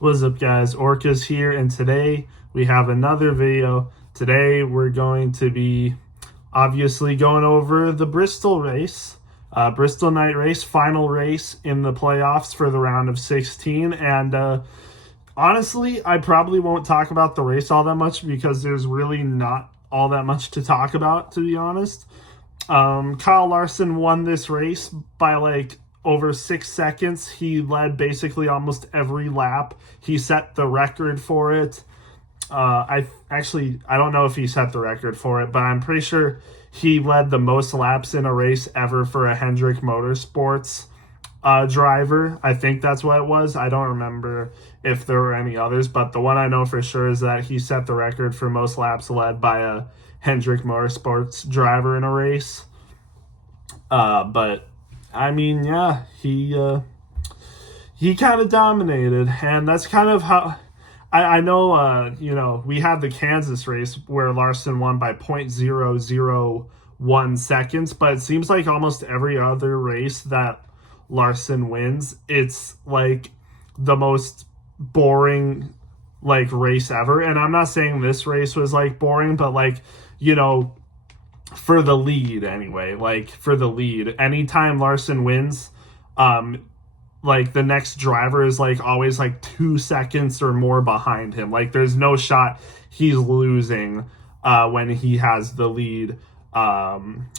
What's up, guys? Orca's here, and today we have another video. Today we're going to be obviously going over the Bristol race, Bristol night race, final race in the playoffs for the round of 16. And honestly, I probably won't talk about the race all that much because there's really not all that much to talk about, to be honest. Kyle Larson won this race by like over 6 seconds. He led basically almost every lap. He set the record for it. I don't know if he set the record for it, but I'm pretty sure he led the most laps in a race ever for a Hendrick Motorsports driver. I think that's what it was. I don't remember if there were any others, but the one I know for sure is that he set the record for most laps led by a Hendrick Motorsports driver in a race. But I mean, yeah, he kind of dominated, and that's kind of how I know. We had the Kansas race where Larson won by 0.001 seconds, but it seems like almost every other race that Larson wins, it's like the most boring like race ever. And I'm not saying this race was like boring, but like, for the lead anyway, like for the lead, anytime Larson wins, like the next driver is like always like 2 seconds or more behind him. Like there's no shot he's losing when he has the lead. When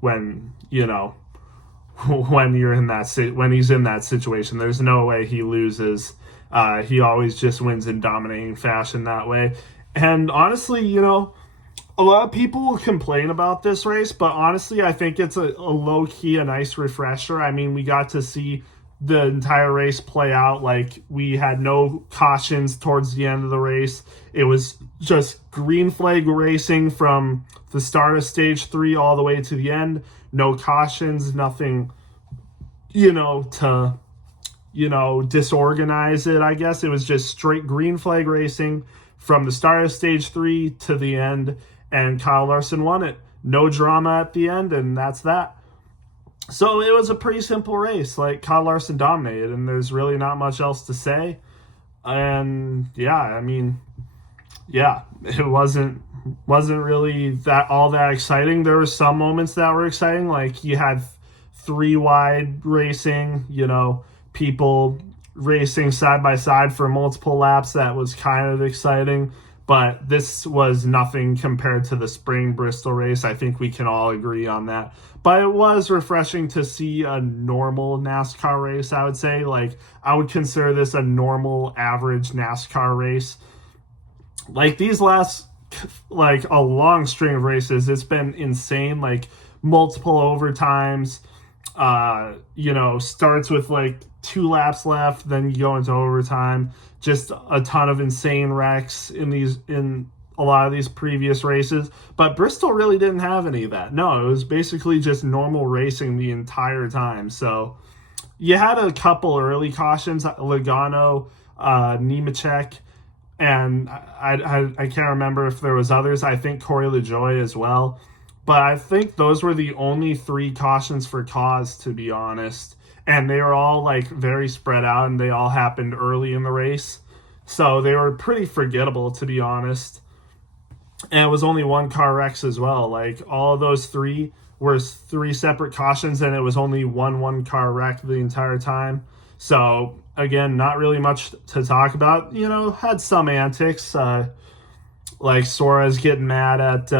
when he's in that situation, there's no way he loses. He always just wins in dominating fashion that way. And honestly, a lot of people will complain about this race, but honestly, I think it's a low-key, a nice refresher. I mean, we got to see the entire race play out. Like, we had no cautions towards the end of the race. It was just green flag racing from the start of stage 3 all the way to the end. No cautions, nothing, to, disorganize it, I guess. It was just straight green flag racing from the start of stage 3 to the end. And Kyle Larson won it. No drama at the end, and that's that. So it was a pretty simple race. Like, Kyle Larson dominated, and there's really not much else to say. And yeah, it wasn't really that exciting. There were some moments that were exciting, like you had 3 wide racing, people racing side by side for multiple laps. That was kind of exciting. But this was nothing compared to the spring Bristol race. I think we can all agree on that. But it was refreshing to see a normal NASCAR race, I would say. Like, I would consider this a normal, average NASCAR race. Like, these last, like, a long string of races, it's been insane. Like, multiple overtimes. Starts with, like, 2 laps left, then you go into overtime. Just a ton of insane wrecks in a lot of these previous races. But Bristol really didn't have any of that. No, it was basically just normal racing the entire time. So you had a couple early cautions, Logano, Nemechek, and I can't remember if there was others. I think Corey LaJoie as well. But I think those were the only 3 cautions for cause, to be honest. And they were all like very spread out, and they all happened early in the race. So they were pretty forgettable, to be honest. And it was only 1 car wrecks as well. Like, all of those 3 were 3 separate cautions, and it was only one car wreck the entire time. So again, not really much to talk about. Had some antics, like Suarez getting mad at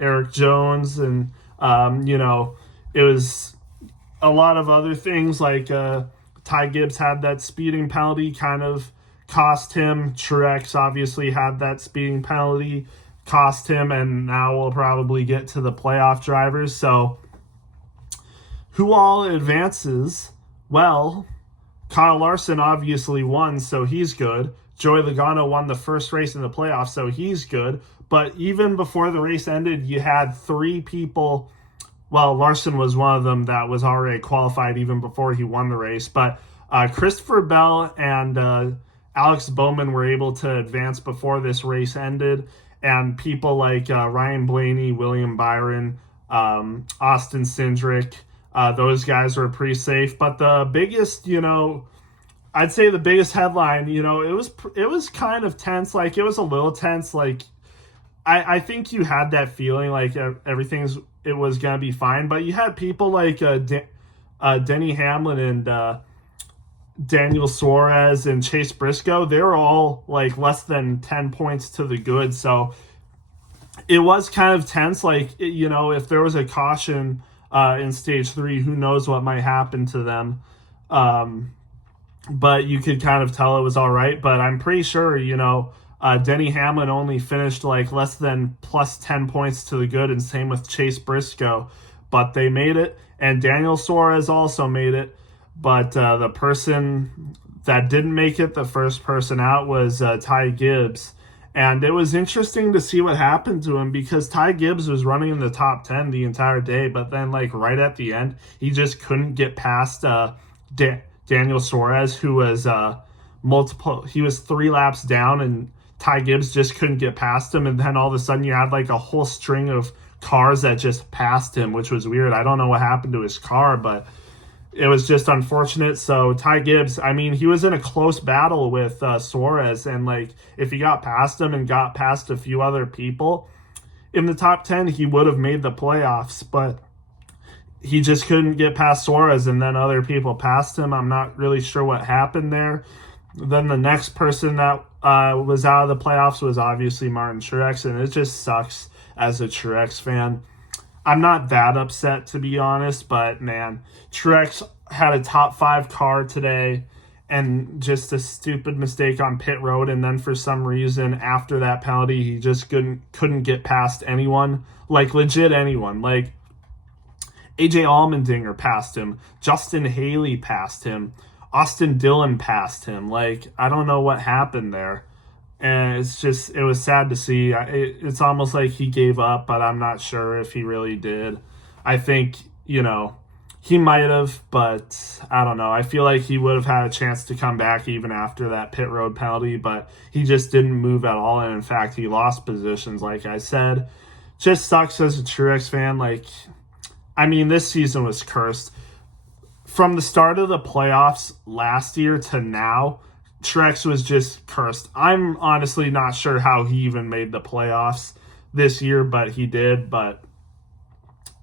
Eric Jones, and it was a lot of other things, like Ty Gibbs had that speeding penalty, kind of cost him. Truex obviously had that speeding penalty, cost him, and now we'll probably get to the playoff drivers. So who all advances? Well, Kyle Larson obviously won, so he's good. Joey Logano won the first race in the playoffs, so he's good. But even before the race ended, you had 3 people. Well, Larson was one of them that was already qualified even before he won the race. But Christopher Bell and Alex Bowman were able to advance before this race ended. And people like Ryan Blaney, William Byron, Austin Cindric, those guys were pretty safe. But the biggest, I'd say the biggest headline, it was kind of tense. Like it was a little tense. Like I think you had that feeling like it was gonna be fine, but you had people like Denny Hamlin and Daniel Suarez and Chase Briscoe. They were all like less than 10 points to the good, so it was kind of tense. Like if there was a caution in stage 3, who knows what might happen to them. But you could kind of tell it was all right. But I'm pretty sure, Denny Hamlin only finished like less than plus 10 points to the good, and same with Chase Briscoe. But they made it, and Daniel Suarez also made it. But the person that didn't make it, the first person out, was Ty Gibbs. And it was interesting to see what happened to him, because Ty Gibbs was running in the top 10 the entire day, but then like right at the end, he just couldn't get past Daniel Suarez, who was he was 3 laps down, and Ty Gibbs just couldn't get past him. And then all of a sudden you had like a whole string of cars that just passed him, which was weird. I don't know what happened to his car, but it was just unfortunate. So Ty Gibbs, I mean, he was in a close battle with Suarez, and like if he got past him and got past a few other people in the top 10, he would have made the playoffs, but he just couldn't get past Suarez, and then other people passed him. I'm not really sure what happened there. Then the next person that was out of the playoffs was obviously Martin Truex, and it just sucks as a Truex fan. I'm not that upset, to be honest, but man, Truex had a top 5 car today, and just a stupid mistake on pit road, and then for some reason after that penalty, he just couldn't get past anyone, like legit anyone. Like AJ Allmendinger passed him, Justin Haley passed him, Austin Dillon passed him. Like, I don't know what happened there. And it was sad to see. It's almost like he gave up, but I'm not sure if he really did. I think, he might have, but I don't know. I feel like he would have had a chance to come back even after that pit road penalty, but he just didn't move at all. And in fact, he lost positions, like I said. Just sucks as a Truex fan. Like, I mean, this season was cursed. From the start of the playoffs last year to now, Truex was just cursed. I'm honestly not sure how he even made the playoffs this year, but he did. But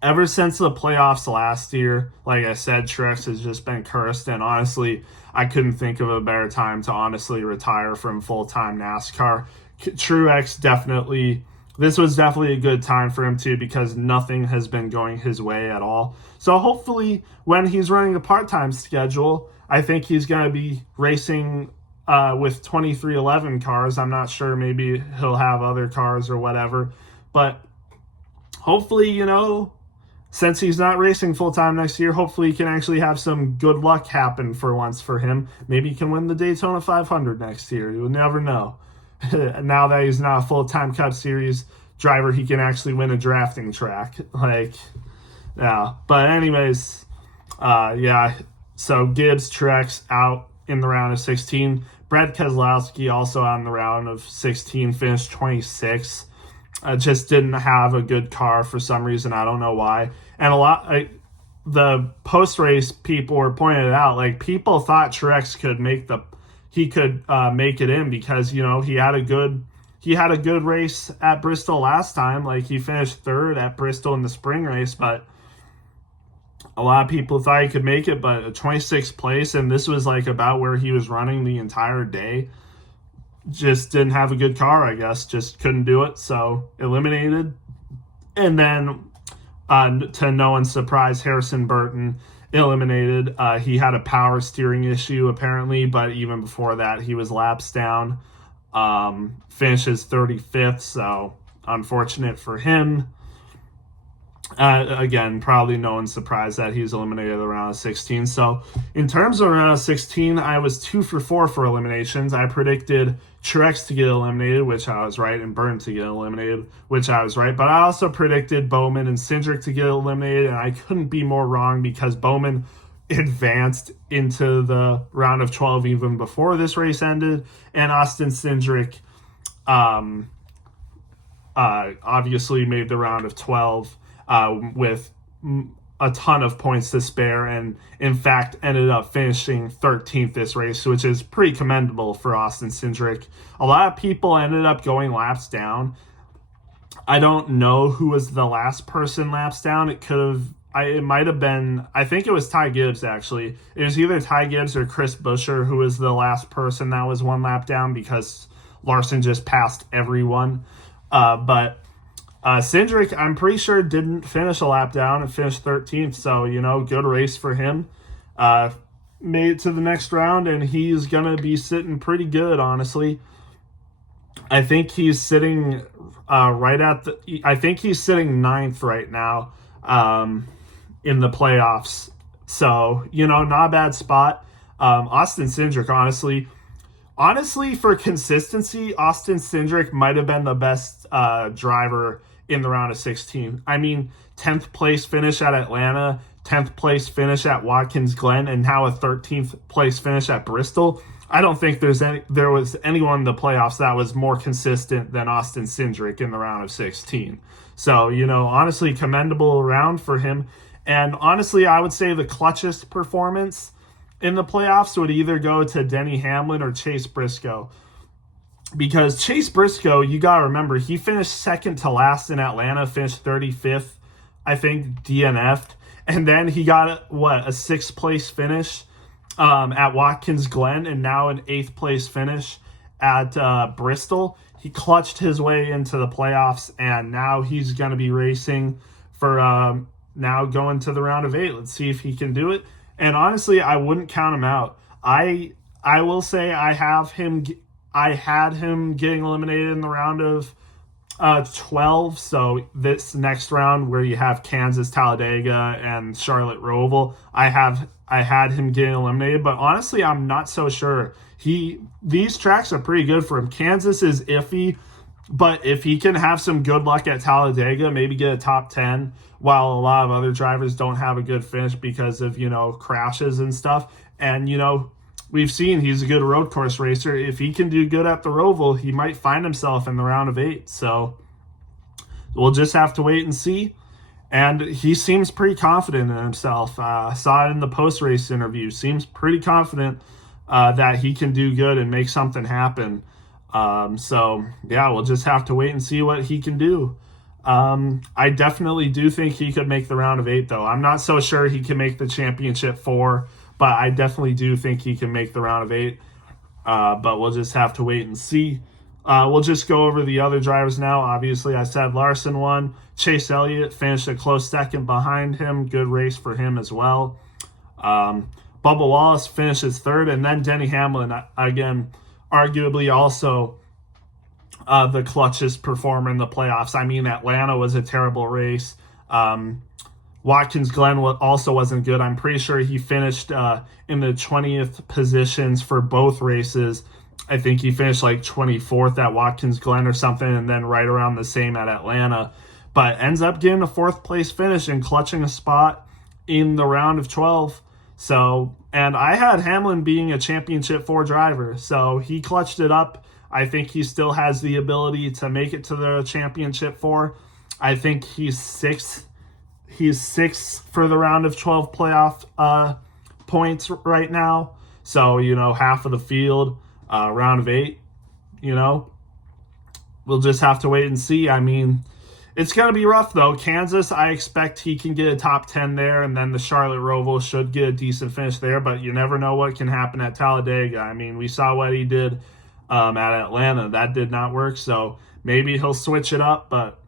ever since the playoffs last year, like I said, Truex has just been cursed. And honestly, I couldn't think of a better time to honestly retire from full-time NASCAR. Truex this was definitely a good time for him too, because nothing has been going his way at all. So hopefully when he's running a part-time schedule, I think he's going to be racing with 2311 cars. I'm not sure, maybe he'll have other cars or whatever, but hopefully, since he's not racing full-time next year, hopefully he can actually have some good luck happen for once for him. Maybe he can win the Daytona 500 next year. You never know. Now that he's not a full-time Cup Series driver, he can actually win a drafting track. Like, yeah. But anyways, yeah. So Gibbs, Truex out in the round of 16. Brad Keselowski also on the round of 16, finished 26. Just didn't have a good car for some reason. I don't know why. And the post-race people were pointing it out. Like, people thought Truex could make it in, because he had a good race at Bristol last time. Like, he finished 3rd at Bristol in the spring race, but a lot of people thought he could make it. But a 26th place, and this was like about where he was running the entire day, just didn't have a good car, I guess. Just couldn't do it, so eliminated. And then to no one's surprise, Harrison Burton eliminated. He had a power steering issue apparently, but even before that he was laps down. Finishes 35th, so unfortunate for him. Again, probably no one's surprised that he's eliminated the round of 16. So in terms of round of 16, I was 2 for 4 for eliminations. I predicted Truex to get eliminated, which I was right, and Burton to get eliminated, which I was right. But I also predicted Bowman and Cindric to get eliminated, and I couldn't be more wrong, because Bowman advanced into the round of 12 even before this race ended, and Austin Cindric obviously made the round of 12 with a ton of points to spare, and in fact ended up finishing 13th this race, which is pretty commendable for Austin Cindric. A lot of people ended up going laps down. I don't know who was the last person laps down. It might have been, I think it was Ty Gibbs, actually. It was either Ty Gibbs or Chris Buescher who was the last person that was one lap down, because Larson just passed everyone. But Cindric, I'm pretty sure, didn't finish a lap down and finished 13th. So, good race for him. Made it to the next round, and he's going to be sitting pretty good, honestly. I think he's sitting I think he's sitting 9th right now in the playoffs. So, not a bad spot. Austin Cindric, honestly, for consistency, Austin Cindric might have been the best driver in the round of 16. I mean, 10th place finish at Atlanta, 10th place finish at Watkins Glen, and now a 13th place finish at Bristol. I don't think there was anyone in the playoffs that was more consistent than Austin Cindric in the round of 16. So, honestly, commendable round for him. And honestly, I would say the clutchest performance in the playoffs would either go to Denny Hamlin or Chase Briscoe. Because Chase Briscoe, you got to remember, he finished second to last in Atlanta, finished 35th, I think, DNF'd. And then he got, a 6th place finish at Watkins Glen, and now an 8th place finish at Bristol. He clutched his way into the playoffs, and now he's going to be racing for now going to the round of 8. Let's see if he can do it. And honestly, I wouldn't count him out. I will say I had him getting eliminated in the round of 12. So this next round, where you have Kansas, Talladega, and Charlotte Roval, I had him getting eliminated. But honestly, I'm not so sure. These tracks are pretty good for him. Kansas is iffy, but if he can have some good luck at Talladega, maybe get a top 10, while a lot of other drivers don't have a good finish because of, crashes and stuff. And, we've seen he's a good road course racer. If he can do good at the Roval, he might find himself in the round of 8. So we'll just have to wait and see. And he seems pretty confident in himself. Saw it in the post-race interview. Seems pretty confident that he can do good and make something happen. So, yeah, we'll just have to wait and see what he can do. I definitely do think he could make the round of 8, though. I'm not so sure he can make the championship 4, but I definitely do think he can make the round of 8. But we'll just have to wait and see. We'll just go over the other drivers now. Obviously, I said Larson won. Chase Elliott finished a close second behind him. Good race for him as well. Bubba Wallace finishes 3rd. And then Denny Hamlin, again, arguably also the clutchest performer in the playoffs. I mean, Atlanta was a terrible race. Watkins Glen also wasn't good. I'm pretty sure he finished in the 20th positions for both races. I think he finished like 24th at Watkins Glen or something, and then right around the same at Atlanta. But ends up getting a 4th place finish and clutching a spot in the round of 12. So, and I had Hamlin being a championship 4 driver, so he clutched it up. I think he still has the ability to make it to the championship 4. I think he's 6th. He's 6th for the round of 12 playoff points right now. So, half of the field, round of 8, we'll just have to wait and see. I mean, it's going to be rough, though. Kansas, I expect he can get a top 10 there, and then the Charlotte Roval should get a decent finish there, but you never know what can happen at Talladega. I mean, we saw what he did at Atlanta. That did not work, so maybe he'll switch it up, but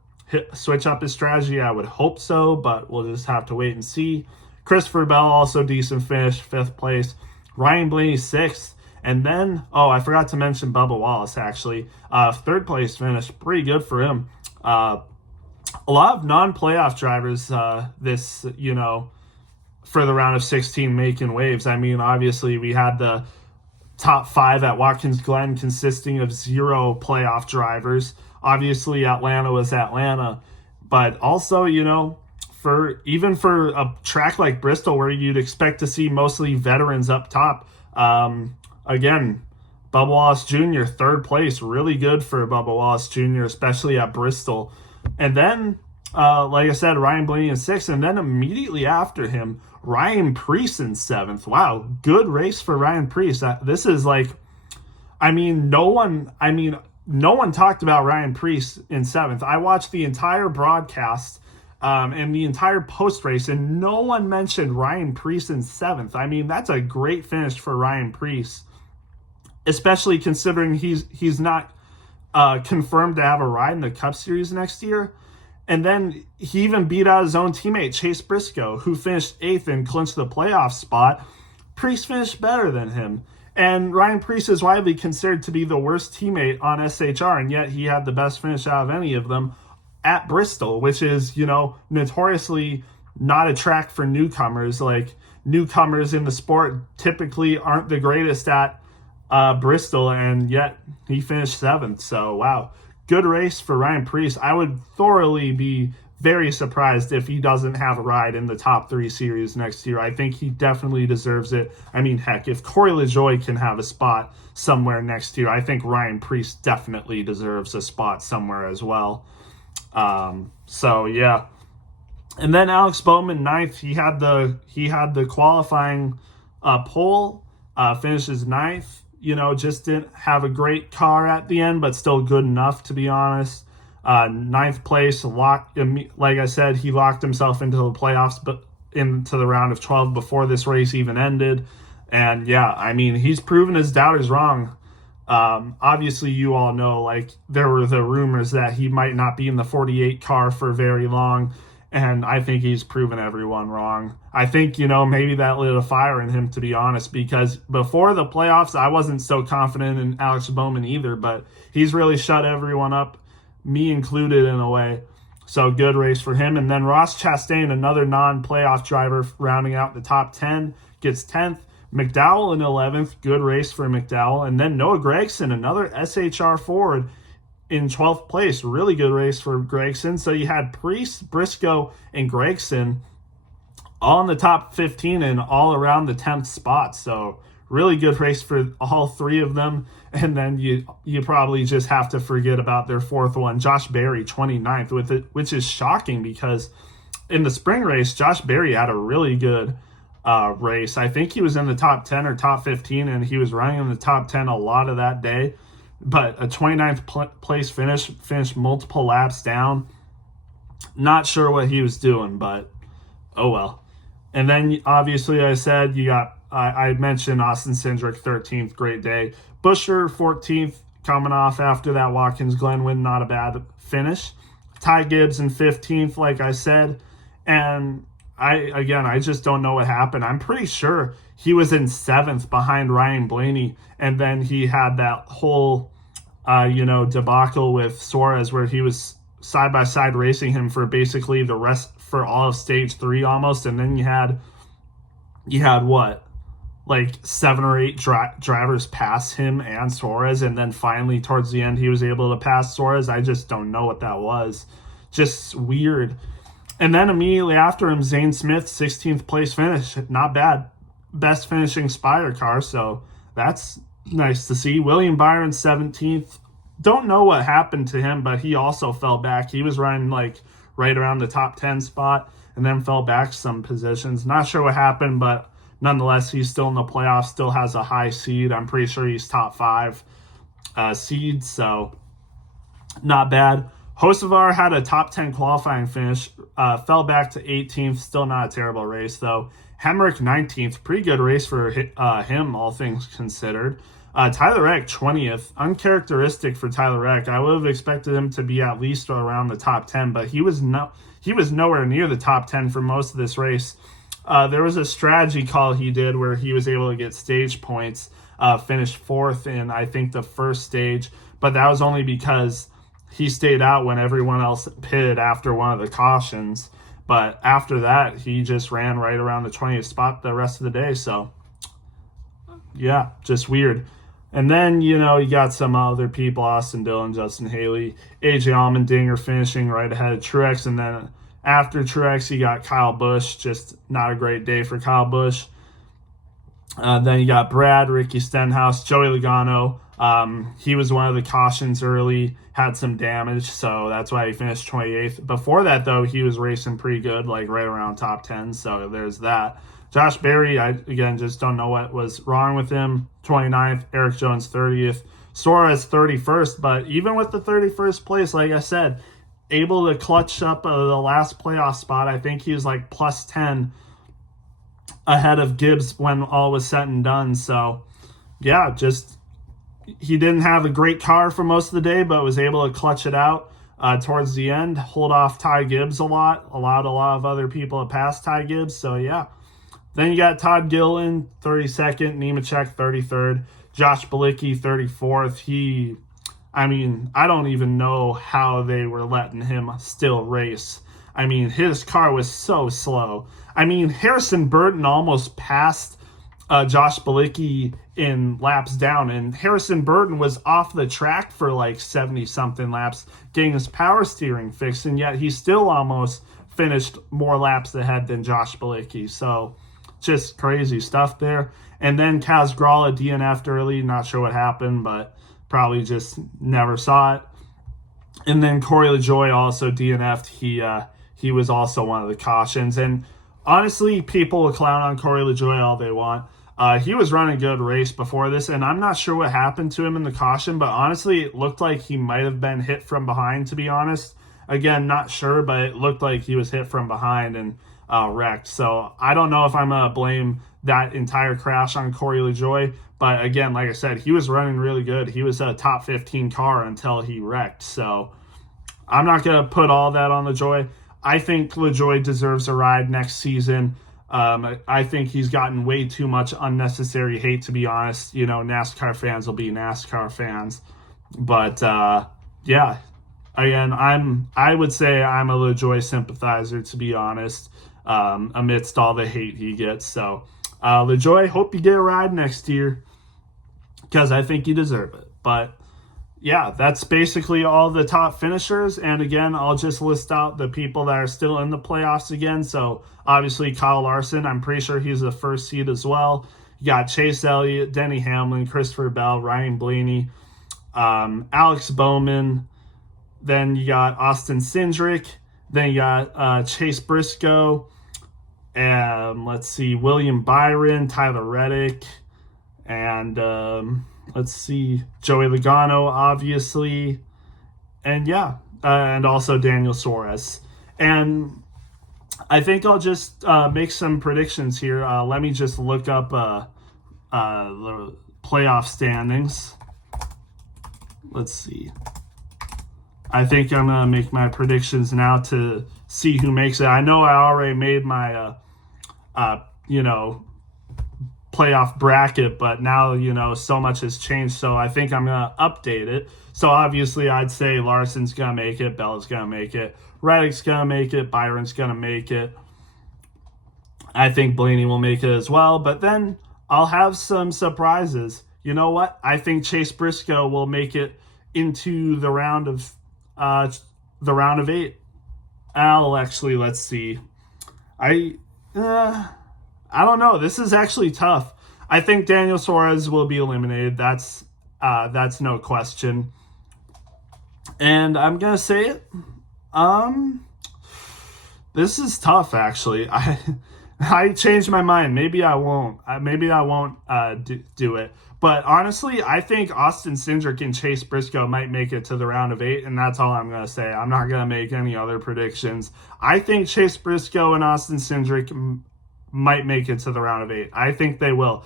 switch up his strategy. I would hope so, but we'll just have to wait and see. Christopher Bell, also decent finish, 5th place. Ryan Blaney, 6th. And then, I forgot to mention Bubba Wallace, actually. 3rd place finish, pretty good for him. A lot of non-playoff drivers for the round of 16 making waves. I mean, obviously, we had the top 5 at Watkins Glen consisting of 0 playoff drivers. Obviously, Atlanta was Atlanta. But also, for a track like Bristol where you'd expect to see mostly veterans up top, again, Bubba Wallace Jr., 3rd place, really good for Bubba Wallace Jr., especially at Bristol. And then like I said, Ryan Blaney in 6th, and then immediately after him, Ryan Preece in 7th. Wow, good race for Ryan Preece. This is like, no one talked about Ryan Preece in 7th. I watched the entire broadcast and the entire post race, and no one mentioned Ryan Preece in 7th. That's a great finish for Ryan Preece, especially considering he's not confirmed to have a ride in the Cup Series next year. And then he even beat out his own teammate, Chase Briscoe, who finished 8th and clinched the playoff spot. Preece finished better than him. And Ryan Preece is widely considered to be the worst teammate on SHR, and yet he had the best finish out of any of them at Bristol, which is, notoriously not a track for newcomers. Like, newcomers in the sport typically aren't the greatest at Bristol, and yet he finished 7th. So, wow. Good race for Ryan Preece. I would thoroughly be very surprised if he doesn't have a ride in the top 3 series next year. I think he definitely deserves it. Heck, if Corey LaJoie can have a spot somewhere next year, I think Ryan Preece definitely deserves a spot somewhere as well. So yeah. And then Alex Bowman 9th. He had the qualifying pole, finishes 9th. Just didn't have a great car at the end, but still good enough, to be honest. 9th place, like I said, he locked himself into the playoffs, but into the round of 12 before this race even ended. And yeah, he's proven his doubters wrong. Obviously, you all know, there were the rumors that he might not be in the 48 car for very long. And I think he's proven everyone wrong. I think, maybe that lit a fire in him, to be honest, because before the playoffs, I wasn't so confident in Alex Bowman either, but he's really shut everyone up, me included in a way. So good race for him. And then Ross Chastain, another non-playoff driver, rounding out the top 10, gets 10th. McDowell in 11th, good race for McDowell. And then Noah Gragson, another SHR Ford, in 12th place. Really good race for Gregson. So you had Preece, Briscoe, and Gregson all in the top 15 and all around the 10th spot. So really good race for all 3 of them. And then you probably just have to forget about their 4th one, Josh Berry, 29th, with it, which is shocking because in the spring race, Josh Berry had a really good race. I think he was in the top 10 or top 15, and he was running in the top 10 a lot of that day. But a 29th place finished multiple laps down. Not sure what he was doing, but oh well. And then obviously I said I mentioned Austin Cindric 13th, great day. Buescher 14th, coming off after that Watkins Glen win, not a bad finish. Ty Gibbs in 15th, like I said. And I just don't know what happened. I'm pretty sure he was in 7th behind Ryan Blaney, and then he had that whole debacle with Suarez where he was side by side racing him for basically the rest for all of stage 3 almost, and then you had what, 7 or 8 drivers pass him and Suarez, and then finally towards the end he was able to pass Suarez. I just don't know what that was. Just weird. And then immediately after him, Zane Smith, 16th place finish. Not bad. Best finishing Spire car, so that's nice to see. William Byron, 17th. Don't know what happened to him, but he also fell back. He was running right around the top 10 spot and then fell back some positions. Not sure what happened, but nonetheless, he's still in the playoffs, still has a high seed. I'm pretty sure he's top 5 seed, so not bad. Hocevar had a top 10 qualifying finish, fell back to 18th, still not a terrible race though. Hemrick 19th, pretty good race for him, all things considered. Tyler Eck 20th, uncharacteristic for Tyler Eck. I would have expected him to be at least around the top 10, but he was nowhere near the top 10 for most of this race. There was a strategy call he did where he was able to get stage points, finished 4th in I think the first stage, but that was only because he stayed out when everyone else pitted after one of the cautions. But after that, he just ran right around the 20th spot the rest of the day. So, yeah, just weird. And then, you got some other people, Austin Dillon, Justin Haley, AJ Allmendinger finishing right ahead of Truex. And then after Truex, you got Kyle Busch. Just not a great day for Kyle Busch. Then you got Brad, Ricky Stenhouse, Joey Logano, He was one of the cautions early, had some damage, so that's why he finished 28th. Before that, though, he was racing pretty good, like right around top 10, so there's that. Josh Berry, I, again, just don't know what was wrong with him. 29th, Eric Jones 30th. Suarez 31st, but even with the 31st place, like I said, able to clutch up the last playoff spot. I think he was like plus 10 ahead of Gibbs when all was said and done. So, yeah, just he didn't have a great car for most of the day, but was able to clutch it out towards the end, hold off Ty Gibbs a lot, allowed a lot of other people to pass Ty Gibbs. So, yeah. Then you got Todd Gilliland, 32nd, Nemechek, 33rd, Josh Bilicki, 34th. I don't even know how they were letting him still race. I mean, his car was so slow. I mean, Harrison Burton almost passed Josh Bilicki in laps down, and Harrison Burton was off the track for like 70-something laps getting his power steering fixed, and yet he still almost finished more laps ahead than Josh Bilicki. So, just crazy stuff there. And then Kaz Gralla DNF'd early. Not sure what happened, but probably just never saw it. And then Corey LaJoie also DNF'd. He was also one of the cautions. And honestly, people will clown on Corey LaJoie all they want. He was running a good race before this, and I'm not sure what happened to him in the caution, but honestly, it looked like he might have been hit from behind, to be honest. Again, not sure, but it looked like he was hit from behind and wrecked. So I don't know if I'm going to blame that entire crash on Corey LaJoie, but again, like I said, he was running really good. He was a top 15 car until he wrecked. So I'm not going to put all that on LaJoie. I think LaJoie deserves a ride next season. I think he's gotten way too much unnecessary hate, to be honest. You know, NASCAR fans will be NASCAR fans. But, yeah, again, I would say I'm a LaJoie sympathizer, to be honest, amidst all the hate he gets. So, LaJoie, hope you get a ride next year because I think you deserve it. But, yeah, that's basically all the top finishers. And again, I'll just list out the people that are still in the playoffs again. So obviously Kyle Larson, I'm pretty sure he's the first seed as well. You got Chase Elliott, Denny Hamlin, Christopher Bell, Ryan Blaney, Alex Bowman. Then you got Austin Cindric. Then you got Chase Briscoe. And let's see, William Byron, Tyler Reddick, and let's see, Joey Logano, obviously, and yeah, and also Daniel Suarez. And I think I'll just make some predictions here. Let me just look up the playoff standings. Let's see. I think I'm going to make my predictions now to see who makes it. I know I already made my, playoff bracket, but now, so much has changed. So I think I'm going to update it. So obviously I'd say Larson's going to make it. Bella's going to make it. Reddick's going to make it. Byron's going to make it. I think Blaney will make it as well. But then I'll have some surprises. You know what? I think Chase Briscoe will make it into the round of 8. Let's see. I don't know. This is actually tough. I think Daniel Suarez will be eliminated. That's no question. And I'm gonna say it. This is tough, actually. I changed my mind. Maybe I won't. Do it. But honestly, I think Austin Cindric and Chase Briscoe might make it to the round of 8, and that's all I'm going to say. I'm not going to make any other predictions. I think Chase Briscoe and Austin Cindric might make it to the round of 8. I think they will.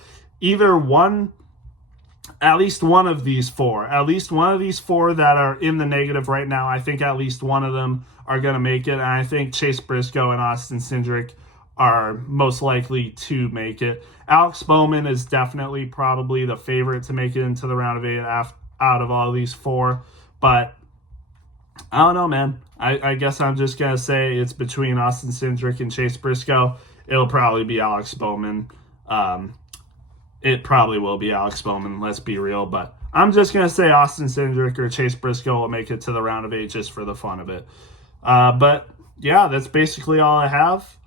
At least one of these four that are in the negative right now, I think at least one of them are going to make it, and I think Chase Briscoe and Austin Cindric are most likely to make it. Alex Bowman is definitely probably the favorite to make it into the round of 8 out of all these four. But I don't know, man. I guess I'm just going to say it's between Austin Cindric and Chase Briscoe. It'll probably be Alex Bowman. It probably will be Alex Bowman, let's be real. But I'm just going to say Austin Cindric or Chase Briscoe will make it to the round of 8 just for the fun of it. But, yeah, that's basically all I have.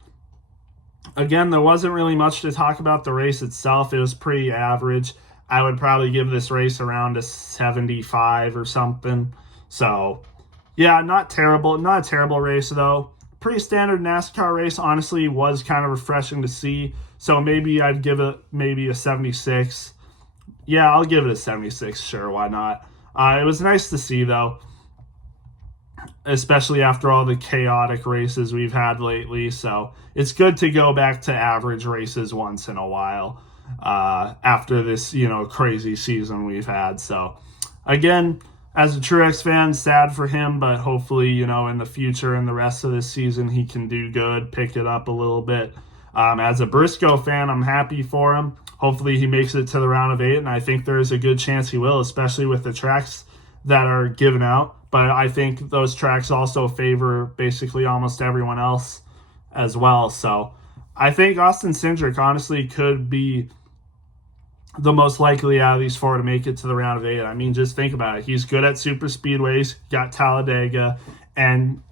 Again, there wasn't really much to talk about the race itself. It was pretty average. I would probably give this race around a 75 or something. So, yeah, not terrible. Not a terrible race, though. Pretty standard NASCAR race, honestly, was kind of refreshing to see. So maybe I'd give it maybe a 76. Yeah, I'll give it a 76. Sure, why not? It was nice to see, though, especially after all the chaotic races we've had lately. So it's good to go back to average races once in a while after this, crazy season we've had. So again, as a Truex fan, sad for him, but hopefully, in the future and the rest of this season, he can do good, pick it up a little bit. As a Briscoe fan, I'm happy for him. Hopefully he makes it to the round of 8, and I think there is a good chance he will, especially with the tracks that are given out. But I think those tracks also favor basically almost everyone else as well. So I think Austin Cindric honestly could be the most likely out of these 4 to make it to the round of 8. I mean, just think about it. He's good at super speedways, got Talladega, and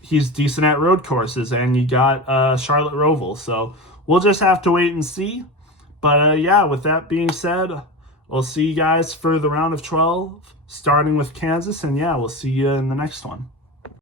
he's decent at road courses, and you got Charlotte Roval. So we'll just have to wait and see. But yeah, with that being said, we'll see you guys for the round of 12, starting with Kansas, and yeah, we'll see you in the next one.